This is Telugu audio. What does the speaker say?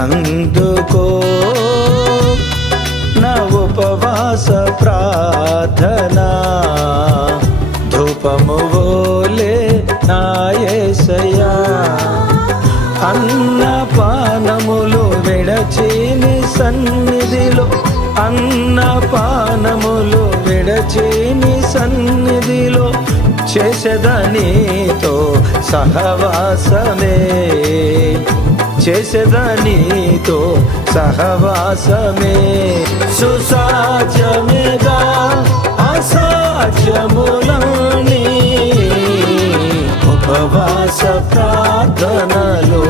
అందుకో నా ఉపవాస ప్రార్థనా, ధూపము వోలే నా యేసయ్యా. అన్నపానములు విడచి నీ సన్నిధిలో, అన్నపానములు విడచి నీ సన్నిధిలో చేసేదనీతో సహవాసమే, చేసేదనీతో సహవాసమే. సుసాధ్యమేగా అసాధ్యములని ఉపవాస ప్రార్థనలో